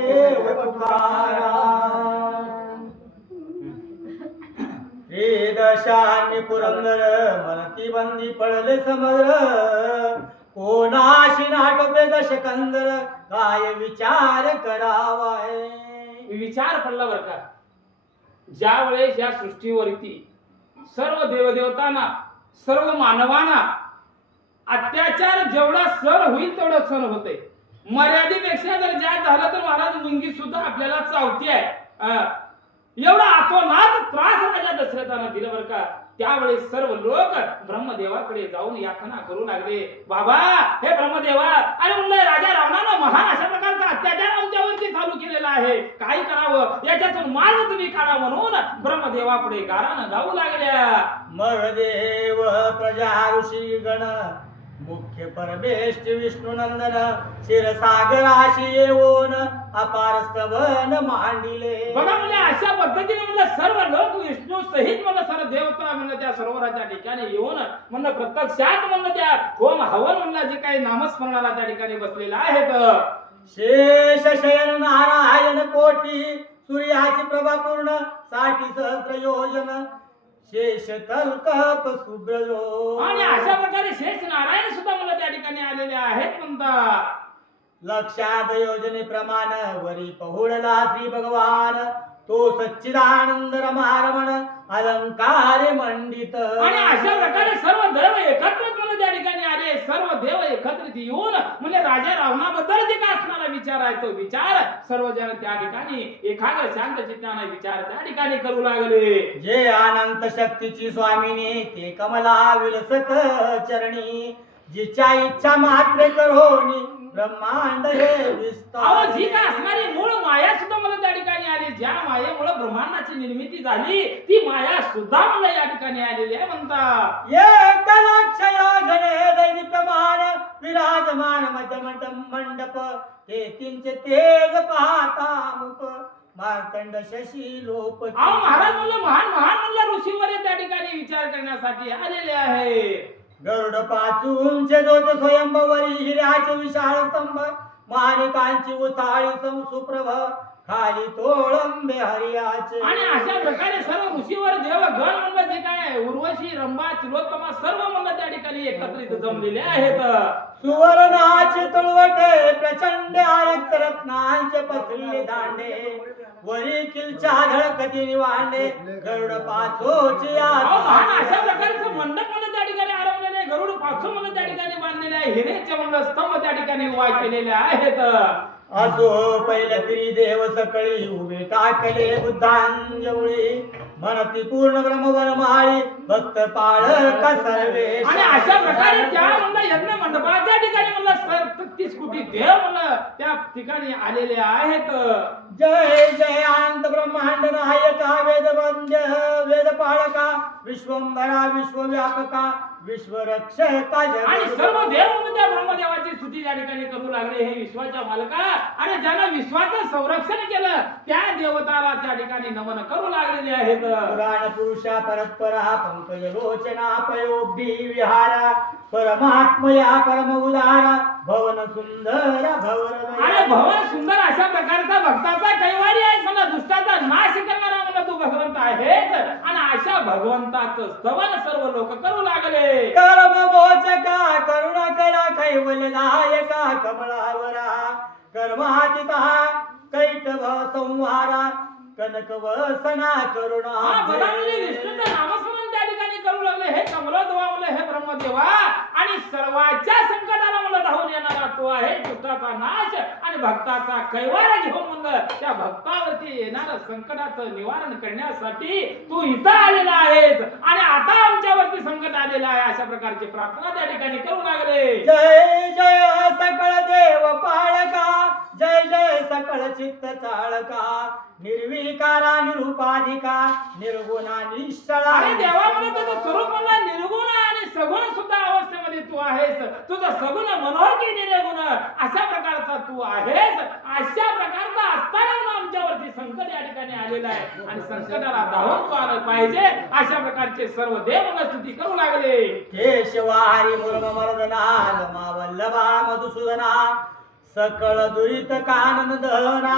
देव तुकाराम. हे दशान्य पुरंदर मनती बंदी पडले समग्र, कोणाशी नाटोपे दशकंदर, काय विचार करावाय. विचार पडला बर का. ज्या वेळेस या सृष्टीवरती सर्व देवदेवतांना सर्व मानवांना अत्याचार जेवढा सहन होईल तेवढा सहन होते. मर्यादेपेक्षा जर जास्त झालं तर महाराज मुंगी सुद्धा आपल्याला चावती आहे. एवढा अतोनात त्रास राजा दशरथानं दिला बर का. त्यावेळेस सर्व लोक ब्रह्मदेवाकडे जाऊन यातना करू लागले. बाबा हे ब्रह्मदेवा, अरे म्हणलं राजा रावणानं महान अशा प्रकारचा अत्याचार आमच्यावरती चालू केलेला आहे, काय करावं, याच्यातून मार्ग तुम्ही काढा म्हणून ब्रह्मदेवापुढे गारानं गाऊ लागल्या. मरदेव प्रजा ऋषी गण, मुख्य परमेष्ठ विष्णू नंदन, क्षीरसागराशी येऊन अपार स्तवन मांडिले. बघा म्हणजे अशा पद्धतीने म्हणलं सर्व लोक विष्णू सहित म्हणलं सर्व देवता म्हणलं त्या सरोवराच्या ठिकाणी येऊन म्हणलं प्रत्यक्षात म्हणलं त्या होम हवन म्हणलं जे काही नामस्मरणाला त्या ठिकाणी बसलेले आहेत. शेष शयन नारायण कोटी, सूर्याची प्रभा पूर्ण 60 सहस्र योजन, शेष तलकप सुब्रजो. आणि अशा प्रकारे शेष नारायण सुद्धा मला त्या ठिकाणी आलेले आहेत म्हणतात. लक्षात योजने प्रमाण वरी पहुडला श्री भगवान, तो सच्चिदानंद रमारमण अलंकार मंडित. आणि अशा प्रकारे सर्व देव एकत्रित म्हणून त्या ठिकाणी आले. सर्व देव एकत्रित येऊन म्हणजे राजा रावणाबद्दल जे काय असणारा विचार आहे तो विचार सर्वजण त्या ठिकाणी एखाद्या शांत चित्ताने विचार त्या ठिकाणी करू लागले. जे अनंत शक्तीची स्वामिनी, ते कमला विलसत चरणी, जिच्या इच्छा मात्र करोनी ब्रह्मांड हे विस्तार. जी काय असणारी मूळ माया सुद्धा मला त्या ठिकाणी आली. ज्या मायेमुळे ब्रह्मांडाची निर्मिती झाली ती माया सुद्धा मला या ठिकाणी आलेली आहे म्हणतात. एक लक्ष योजने दैदिप्यमान, विराजमान मध्य मंडप, ते तिंचे तेज पाहता मुख, मार्तंड शशी लोपती. महाराज म्हणलं महान महान म्हणलं ऋषीवर त्या ठिकाणी विचार करण्यासाठी आलेले आहे. गरुड पाचूंचे जोत स्वयंभवरी, हिऱ्याचे विशाळ स्तंभ, माणिकांची उताळी सुप्रभ, खाली तोळंबे हरियाचे. आणि अशा प्रकारे सर्व ऋषीवर देव गण म्हणलं जे काय उर्वशी रंभा तिलोत्तमा सर्व म्हणलं त्या ठिकाणी एकत्रित जमलेले आहेत. सुवर्णाचे तुळवटे प्रचंड रक्त रत्नांचे पसरले दांडे, वरी किलच्या झळकती निवांडे, गरुड पाचोची अशा प्रकारचं मंडप म्हणलं त्या ठिकाणी आरंभलेले आहे. गरुड पाचो म्हणलं त्या ठिकाणी बांधलेले आहे. हिरेचे म्हणलं स्तंभ त्या ठिकाणी उभा केलेले आहेत. असो पहिल्या तरी देव सकळी, उभे टाकले बुद्धांजवळी, म्हणती पूर्ण ब्रह्मवन माळी, भक्त पाळक सर्वे. आणि अशा प्रकारे त्या म्हणलं यज्ञ मंडपाच्या ठिकाणी म्हणलं 36 कोटी देव म्हणलं त्या ठिकाणी आलेले आहेत. जय जय अनंत ब्रह्मांड नायका, वेदवंद्य वेदपाळका, विश्वंभरा विश्वव्यापका, विश्वरक्षका. आणि सर्व देव म्हणून त्या ब्रह्मदेवाची स्तुती या ठिकाणी करू लागले. हे विश्वाच्या मालका आणि ज्यानं विश्वाचं संरक्षण केलं त्या देवताला त्या ठिकाणी नमन करू लागलेले आहेत. पुराण पुरुषा परस्परा, पंकज लोचना पयोब्धी विहारा, परमात्मया परम उदारा, भवन सुंदर भवन. अरे भवन सुंदर अशा प्रकारचा भक्ताचा कैवारी आहे. मला दुष्टाचा नाश करणारा मला तू भगवंत आहेस. आणि अशा भगवंताचं स्तवन सर्व लोक करू लागले. कर्म मोचका करुणा करा कैवल्यदायका, कमळावरा कर्मातीता कैटभ संहारा, कनक वसना करुणा. विष्णूचं नामस्मरण त्या ठिकाणी करू लागले. हे कमलोद्भवा म्हणलं हे ब्रह्मदेवा, आणि सर्वांच्या संकटाला मला धावून येणारा तो आहे दुष्टाचा नाश आणि भक्ताचा कैवार घेऊन म्हणलं त्या भक्तावरती येणारं संकटाचं निवारण करण्यासाठी तू इथं आलेला आहेस. आणि आता आमच्यावरती संकट आलेलं आहे अशा प्रकारची प्रार्थना त्या ठिकाणी करू लागले. जय जय सकळ देव पाळका, जय जय सकळ चित्त चाळका, निर्विकारा निरुपाधिका, निर्गुणा निश्चळा. अरे देवा म्हणून तुझं स्वरूप म्हणलं निर्गुण आणि सगुण सुद्धा अवस्थेमध्ये तू आहेस. तुझं सगुण मनोहरी निर्गुण अशा प्रकारचा तू आहेस. अशा प्रकारचा असताना आमच्यावरती संकट या ठिकाणी आलेलं आहे आणि संकटाला धावून तू आलं पाहिजे अशा प्रकारचे सर्व देव मला स्तुती करू लागले. केशवा हरी मुरम मर्दना, रमा वल्लभा मधुसूदना, सकळ दुरित कानन दहना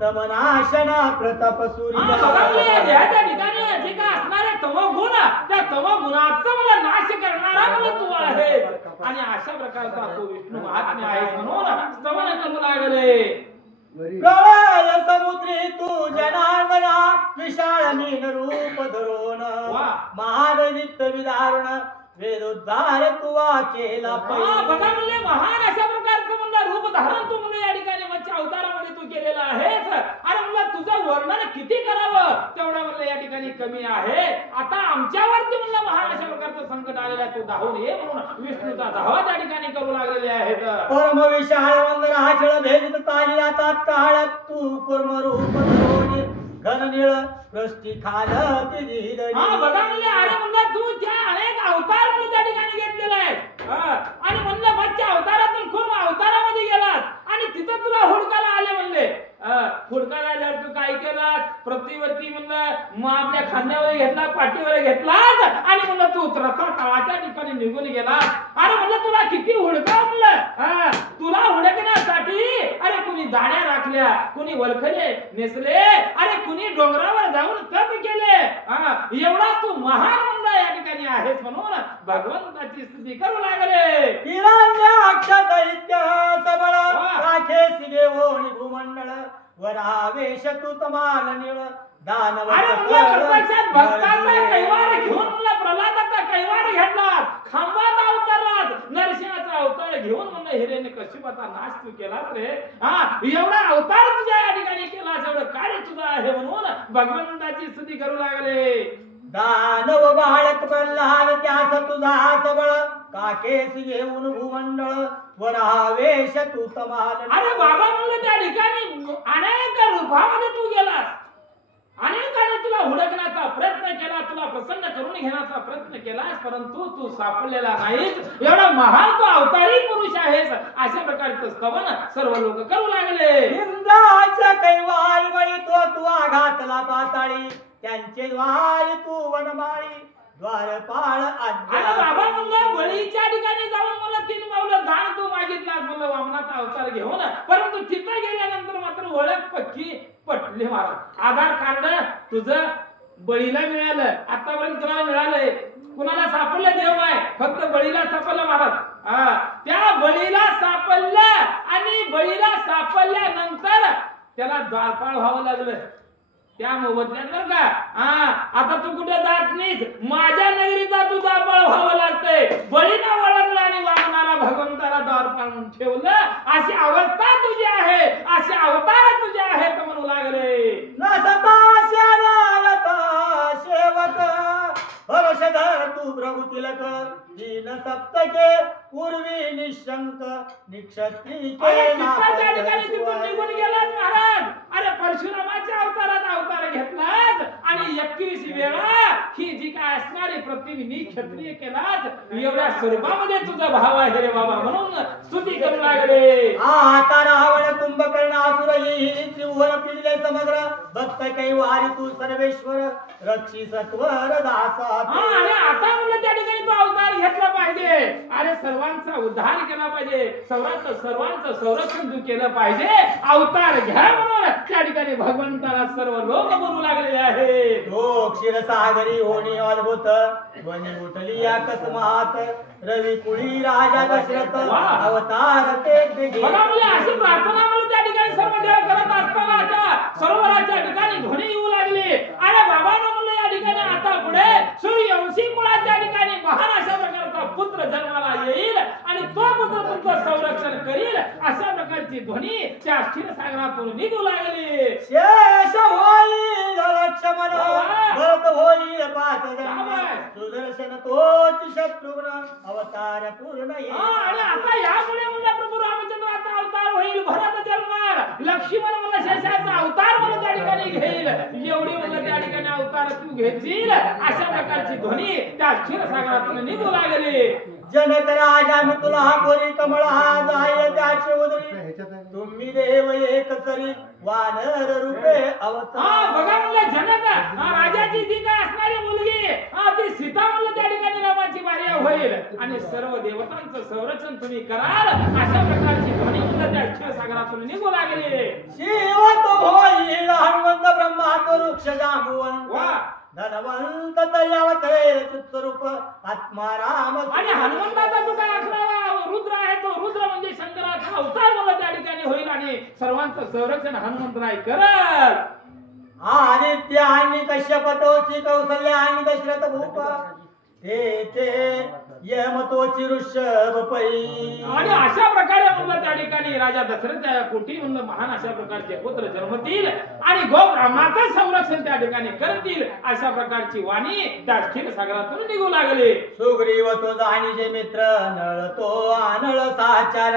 तमनाशना प्रताप हा, सूर्य बघा मुले, या त्या ठिकाणी जे काय असणारे तमोगुण, त्या तमोगुणाचा मला नाश करणारा मला तू आहेस. आणि अशा प्रकारचा तू विष्णू महात्म्य आहेस म्हणून स्तवन करू लागले. प्रलय समुद्री तू जनार्दना विशाल मीन रूप धरून वा. महादनित विदारुण वेदोद्धार तुवा केला हा, पै बघा मुले, महान अशा प्रकारचं म्हणलं रूप धारण तू म्हणलं या ठिकाणी मच्छी अवतारामध्ये तू केलेला आहेस. अरे म्हणलं तुझं वर्णन किती करावं तेवढं म्हणलं या ठिकाणी कमी आहे. आता आमच्यावरती म्हणलं महान अशा प्रकारचं संकट आलेलं आहे, तू धावून ये म्हणून विष्णूचा धावा त्या ठिकाणी करू लागलेले आहेत. परम विशाळ वंदना जळ भेदित तालिया तात्काळ तू कुर्म रूप धरोनी घन निळ पृष्ठी खाल हा, बघा म्हणले, अरे म्हणलं तू त्या अनेक अवतार म्हणून त्या ठिकाणी घेतलेला आहे. आणि म्हणलं मच्छी अवतारातून खूप अवतारामध्ये गेलात आणि तिथं तुला हुडकायला आले म्हणले. हुडकायला आल्यावर तू काय केलास? प्रतिवर्ती म्हणलं मग आपल्या खांद्यावर घेतला, पाठीवर घेतलास आणि म्हणलं तू रसा तळाच्या ठिकाणी निघून गेलास. अरे म्हणलं तुला किती हुडका म्हणलं. तुला हुडकण्यासाठी अरे कुणी दाण्या राखल्या, कुणी वलखले नेसले, अरे कुणी डोंगरावर जाऊन तप केले. एवढा तू महान म्हणला या ठिकाणी आहेस म्हणून भगवंताची स्तुती करू लागले. हिरण्याक्ष दैत्य सबळ राखेसी घेऊन भूमंडळ वरावेश तू तमाल निळ दानव अरे म्हणलं प्रत्यक्षात भक्ताचा कैवार घेऊन म्हणलं प्रल्हादाचा कैवार घेतला, खांबात अवतरला, नरसिंहाचा अवतार घेऊन म्हणलं हिरण्यकश्यपाचा नाश तू केला रे. एवढा अवतार तुझ्या या ठिकाणी केला, एवढं कार्य तुझं आहे म्हणून भगवंताची स्तुती करू लागले. दानव बाळक प्रल्हाद त्यास तुझा सबळ काकेस घेऊन भूमंडळ वरावेश तू तमाल. अरे बाबा म्हणलं त्या ठिकाणी अनेक रूपामध्ये तू गेलास, अनेकाने तुला हुडकण्याचा प्रयत्न केला, तुला प्रसन्न करून घेण्याचा प्रयत्न केलास, परंतु तू सापडलेला नाहीस. एवढा महान तू अवतारी पुरुष आहेस अशा प्रकारचं स्तवन सर्व लोक करू लागले. इंद्राच्या कैवार बळी तो घातला पाताळी त्यांचे द्वार तू वनमाळी द्वारपाळ अरे बाबा म्हणलं बळीच्या ठिकाणी जाऊन मला 3 पावलं दान तू मागितलास म्हणलं वामनाचा अवतार घेऊन, परंतु तिथे गेल्यानंतर मात्र ओळख पक्की पटली. महाराज आधार कार्ड तुझं बळीला मिळालं, आतापर्यंत तुला मिळालंय. कुणाला सापडलं देव आहे, फक्त बळीला सापडलं महाराज. त्या बळीला सापडलं आणि बळीला सापडल्यानंतर त्याला द्वारपाळ व्हावं लागलं. त्या मोबदल्यात बरं का. आता तू कुठे जात नाहीस, माझ्या नगरीचा तू द्वारपाळ व्हावं लागतंय. बळीला ओळखलं आणि वामनाला भगवंताला द्वारपाळ म्हणून ठेवलं. अशी अवस्था तुझी आहे, असे अवतार तुझे आहेत म्हणू लागले. नसता सेवक हर्षधर तू प्रभु तिलक दीन सप्तके पूर्वी निशंक निक्षत्री त्या ठिकाणी तिथून निघून गेलात महाराज. अरे परशुरामाच्या अवतारात अवतार घेतलाच आणि 21 वेळा ही जी काय असणारी प्रतिनिधी क्षत्रिय केलाच. एवढ्या स्वरूपामध्ये तुझा भाव आहे रे बाबा म्हणून स्तुती करू लागले. आता रावण कुंभकर्ण असुर ही त्रिभुवन पिडले समग्र भक्त कैवारी तू सर्वेश्वर रक्षी सत्वर दासा. आणि आता म्हणलं त्या ठिकाणी तो अवतार घेतला पाहिजे. अरे सर्वांचा उद्धार केला पाहिजे, सर्वांचं संरक्षण तू केलं पाहिजे. अवतार घ्या म्हणून त्या ठिकाणी भगवंताला सर्व लोक बोलू लागलेले आहे. लोक क्षीरसागरी होणी अद्भुत ध्वनी उठली अकस्मात रवी कुळी राजा दशरथ अवतार ते बघा मुले, अशी प्रार्थना म्हणून त्या ठिकाणी सर्व देव करत असताना त्या सरोवराच्या ठिकाणी ध्वनी येऊ लागली. अरे बाबांनो म्हणलं या ठिकाणी आता पुढे सूर्यवंशी मुळाच्या ठिकाणी महान अशा प्रकारचा पुत्र जन्माला येईल आणि तो पुत्र तुमचं संरक्षण करील अशा प्रकारची ध्वनी त्या क्षीरसागरातून निघू लागली. शेष होईल लक्ष्मण भरत होईल 5 जन्म सुदर्शन तोच शत्रुघ्न अवतार पूर्ण येईल. आणि आता यामुळे म्हणलं प्रभू रामचंद्राचा अवतार होईल, भरत जन्मार, लक्ष्मण म्हणलं शेषाचा अवतार म्हणून त्या ठिकाणी घेईल. एवढी म्हणलं त्या ठिकाणी अवतार तू घेशील अशा प्रकारची ध्वनी त्या क्षीरसागरातून निघू लागली. जनक राजा मी तुला गोरी कमळ हा जाईल त्याचे उदरी तुम्ही देव एक तरी वानर रूपे अवतार. बघा म्हणलं जनक राजाची जी काय असणारी मुलगी ती सीता म्हणलं त्या ठिकाणी रामाची कार्य होईल आणि सर्व देवतांचं संरक्षण तुम्ही कराल अशा प्रकारची ध्वनी त्या क्षीरसागरातून निघू लागली. शिवत होईल हनुमंत ब्रह्मात वृक्ष जांबुवंत वा धनवंत दयावतरे चित्तरूप आत्मा राम. आणि हनुमंताचा जो काय 11वा रुद्र आहे तो रुद्र म्हणजे शंकराचा अवतार मला त्या ठिकाणी होईल आणि सर्वांचं संरक्षण हनुमंतराय करल. आदित्य आणि कश्यप तोची कौसल्य आणि दशरथ भूप ते यमतोची ऋषभ पै. आणि अशा प्रकारे म्हणलं त्या ठिकाणी राजा दशरथच्या पोटी म्हणलं महान अशा प्रकारचे पुत्र जन्मतील आणि गोब्राह्मणाचं संरक्षण त्या ठिकाणी करतील अशा प्रकारची वाणी त्या क्षीरसागरातून निघू लागले. सुग्रीव तो जाणीचे मित्र नळ तो आनळ साचार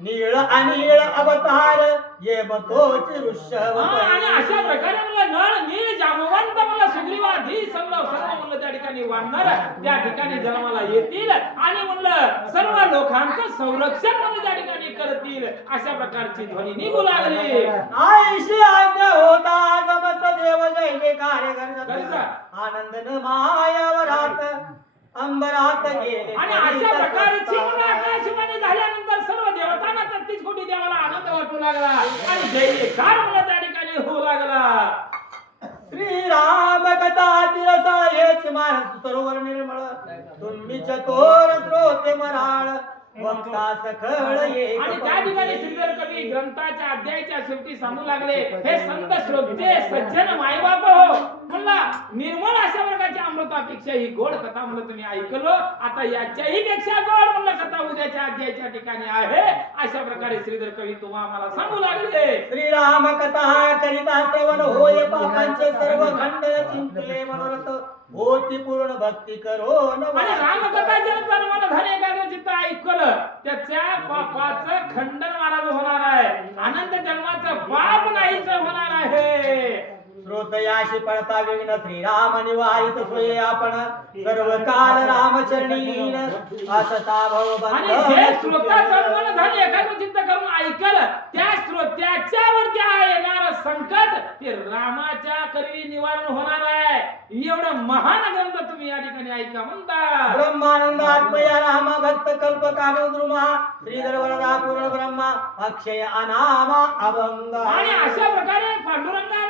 नीळ अनिळ अवतार यमतोची ऋषभ आणि अशा प्रकारे म्हणलं नळ नीळ जामवंत म्हणलं सुग्रीवाधी सर्व म्हणलं त्या ठिकाणी वाढणार त्या ठिकाणी जन्माला येतील आणि म्हणलं सर्व लोकांचं संरक्षण म्हणलं त्या ठिकाणी करतील अशा प्रकारची ध्वनी निघू लागली. आईशी आज्ञा होता समस्त देव जय जयकार करीता. आनंद न मायावरात अंबरात गेले. आणि अशा प्रकारची आकाशवाणी झाल्यानंतर सर्व देवतांना 33 कोटी देवाला आनंद वाटू लागला आणि जय जयकार म्हणलं त्या ठिकाणी होऊ लागला. श्रीराम कथा तिरसा हेच मानस सरोवर निर्मळ तुम्ही चतोर श्रोते मराळ वक्ता सखळ एक. आणि त्या ठिकाणी श्रीधर कवी ग्रंथाच्या अध्यायाच्या शेवटी सांगू लागले हे संत श्रोते सज्जन मायबाप हो म्हणला निर्मळ अशा प्रकारच्या अमृतापेक्षा ही गोड कथा म्हणलं तुम्ही ऐकलो आता याच्याही पेक्षा गोड म्हणलं कथा उद्याच्या अध्यायाच्या ठिकाणी आहे अशा प्रकारे श्रीधर कवी तुम्हाला आम्हाला सांगू लागले. श्रीराम कथा करिता श्रवण होय पापांचे सर्व खंडन चिंतले मनोरथ होती पूर्ण भक्ती करो आणि रामकथा जन्म मला धन एकाग्र चित्त ऐकलं त्याच्या पापाचं खंडन महाराज होणार आहे अनंत जन्माचं पाप नाहीच होणार आहे. श्रोतयाशी पळता विघ्न श्रीराम निवारित सोये आपण सर्व काल रामचरणी असता भव आणि जे श्रोता तन धन एकाग्र चित्त करून ऐकल त्या श्रोत्याच्यावरती येणार संकट ते रामाच्या करवी निवारण होणार आहे. एवढं महान ग्रंथ तुम्ही या ठिकाणी ऐका म्हणता. ब्रह्मानंद आत्मया राम भक्त कल्प कामद्रुमा श्रीधर वरदा पूर्ण ब्रह्मा अक्षय अनामा अभंग. आणि अशा प्रकारे पांडुरंगाने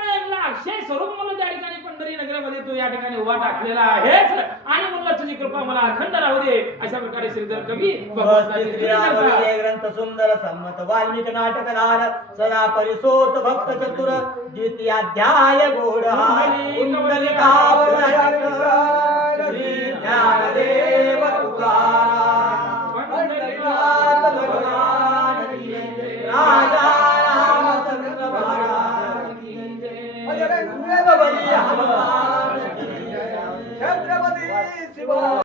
अक्षय स्वरूप म्हणलं त्या ठिकाणी पंढरी नगरामध्ये तो या ठिकाणी उभा टाकलेला आहेच आणि म्हणलं तुझी कृपा मला अखंड राहू दे अशा प्रकारे श्रीधर कवी ग्रंथ सुंदर संमत वाल्मिक नाटकधार सदा परिसोत भक्त चतुर द्वितीय अध्याय गोड कुंडलिकावर श्री ज्ञानदेव तुकाराम पंढरीनाथ भगवान की जय. राजा रामचंद्र महाराज की जय. छत्रपती शिवाजी